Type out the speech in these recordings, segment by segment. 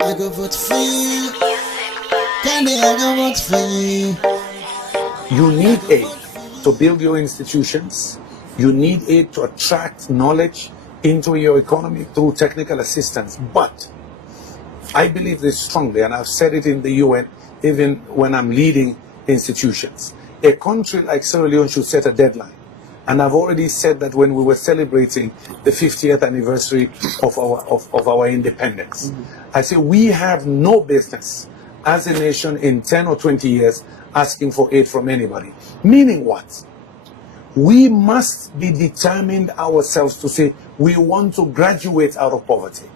I go vote for you. Kandeh, I go vote for you. You need aid to build your institutions. You need aid to attract knowledge into your economy through technical assistance. But I believe this strongly, and I've said it in the UN, even when I'm leading institutions. A country like Sierra Leone should set a deadline. And I've already said that when we were celebrating the 50th anniversary of our independence. I say we have no business as a nation in 10 or 20 years asking for aid from anybody. Meaning what? We must be determined ourselves to say we want to graduate out of poverty.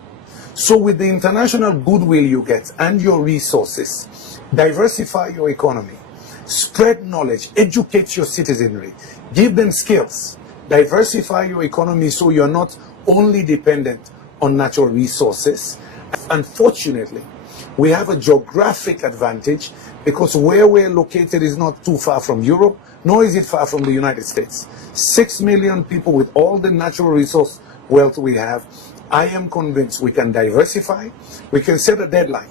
So with the international goodwill you get and your resources, diversify your economy, spread knowledge, educate your citizenry, give them skills, diversify your economy so you're not only dependent on natural resources. Unfortunately, we have a geographic advantage because where we're located is not too far from Europe, nor is it far from the United States. 6 million people with all the natural resource wealth we have. I am convinced we can diversify, we can set a deadline,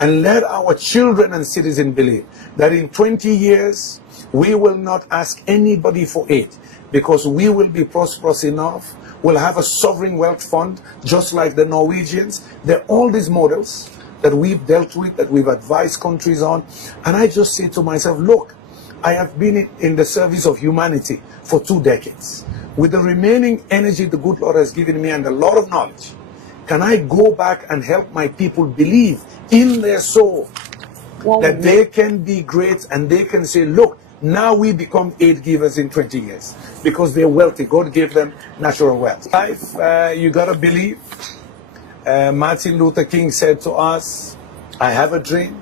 and let our children and citizens believe that in 20 years, we will not ask anybody for aid because we will be prosperous enough. We'll have a sovereign wealth fund, just like the Norwegians. There are all these models that we've dealt with, that we've advised countries on. And I just say to myself, look, I have been in the service of humanity for 2 decades. With the remaining energy the good Lord has given me and a lot of knowledge, can I go back and help my people believe in their soul that they can be great and they can say, look, now we become aid givers in 20 years because they're wealthy. God gave them natural wealth. Life, you got to believe. Martin Luther King said to us, I have a dream.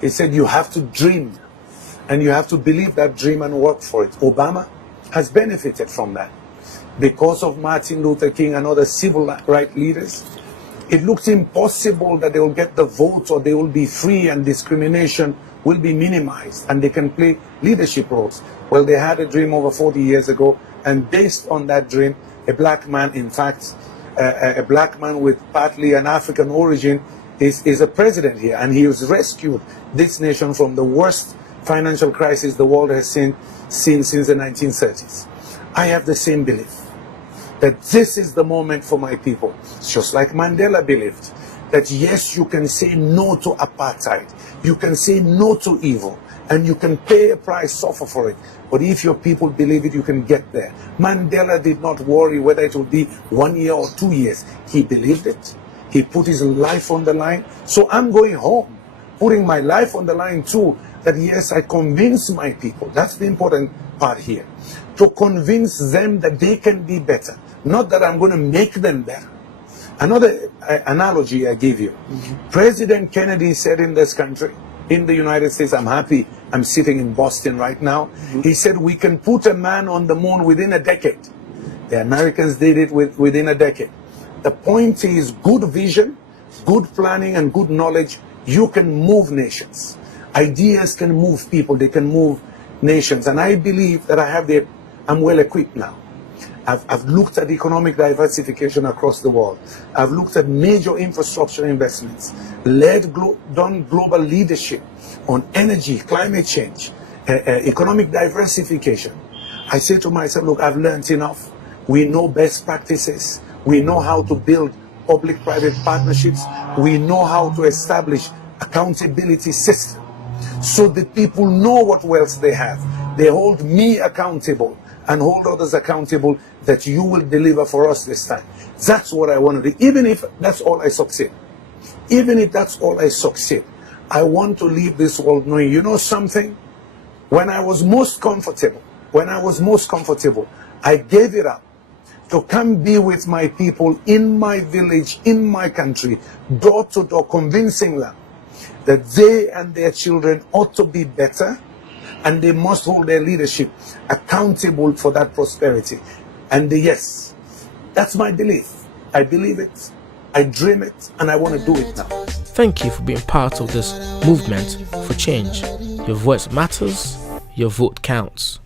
He said, you have to dream and you have to believe that dream and work for it. Obama has benefited from that. Because of Martin Luther King and other civil rights leaders, it looks impossible that they will get the vote or they will be free and discrimination will be minimized and they can play leadership roles. Well, they had a dream over 40 years ago, and based on that dream, a black man, in fact, a black man with partly an African origin is a president here, and he has rescued this nation from the worst financial crisis the world has seen since the 1930s. I have the same belief that this is the moment for my people. It's just like Mandela believed that yes, you can say no to apartheid, you can say no to evil, and you can pay a price, suffer for it. But if your people believe it, you can get there. Mandela did not worry whether it would be 1 year or 2 years. He believed it. He put his life on the line. So I'm going home, putting my life on the line too, that yes, I convince my people. That's the important part here. To convince them that they can be better. Not that I'm going to make them better. Another analogy I give you. President Kennedy said in this country, in the United States, I'm happy I'm sitting in Boston right now. He said we can put a man on the moon within a decade. The Americans did it within a decade. The point is good vision, good planning, and good knowledge. You can move nations. Ideas can move people. They can move nations. And I believe that I'm well equipped now. I've looked at economic diversification across the world. I've looked at major infrastructure investments, done global leadership on energy, climate change, economic diversification. I say to myself, look, I've learned enough. We know best practices. We know how to build public-private partnerships. We know how to establish accountability system so that people know what wealth they have. They hold me accountable and hold others accountable that you will deliver for us this time. That's what I want to do. Even if that's all I succeed. Even if that's all I succeed. I want to leave this world knowing, you know something? When I was most comfortable, I gave it up to come be with my people in my village, in my country, door to door, convincing them that they and their children ought to be better, and they must hold their leadership accountable for that prosperity. And yes, that's my belief. I believe it, I dream it, and I want to do it now. Thank you for being part of this movement for change. Your voice matters, your vote counts.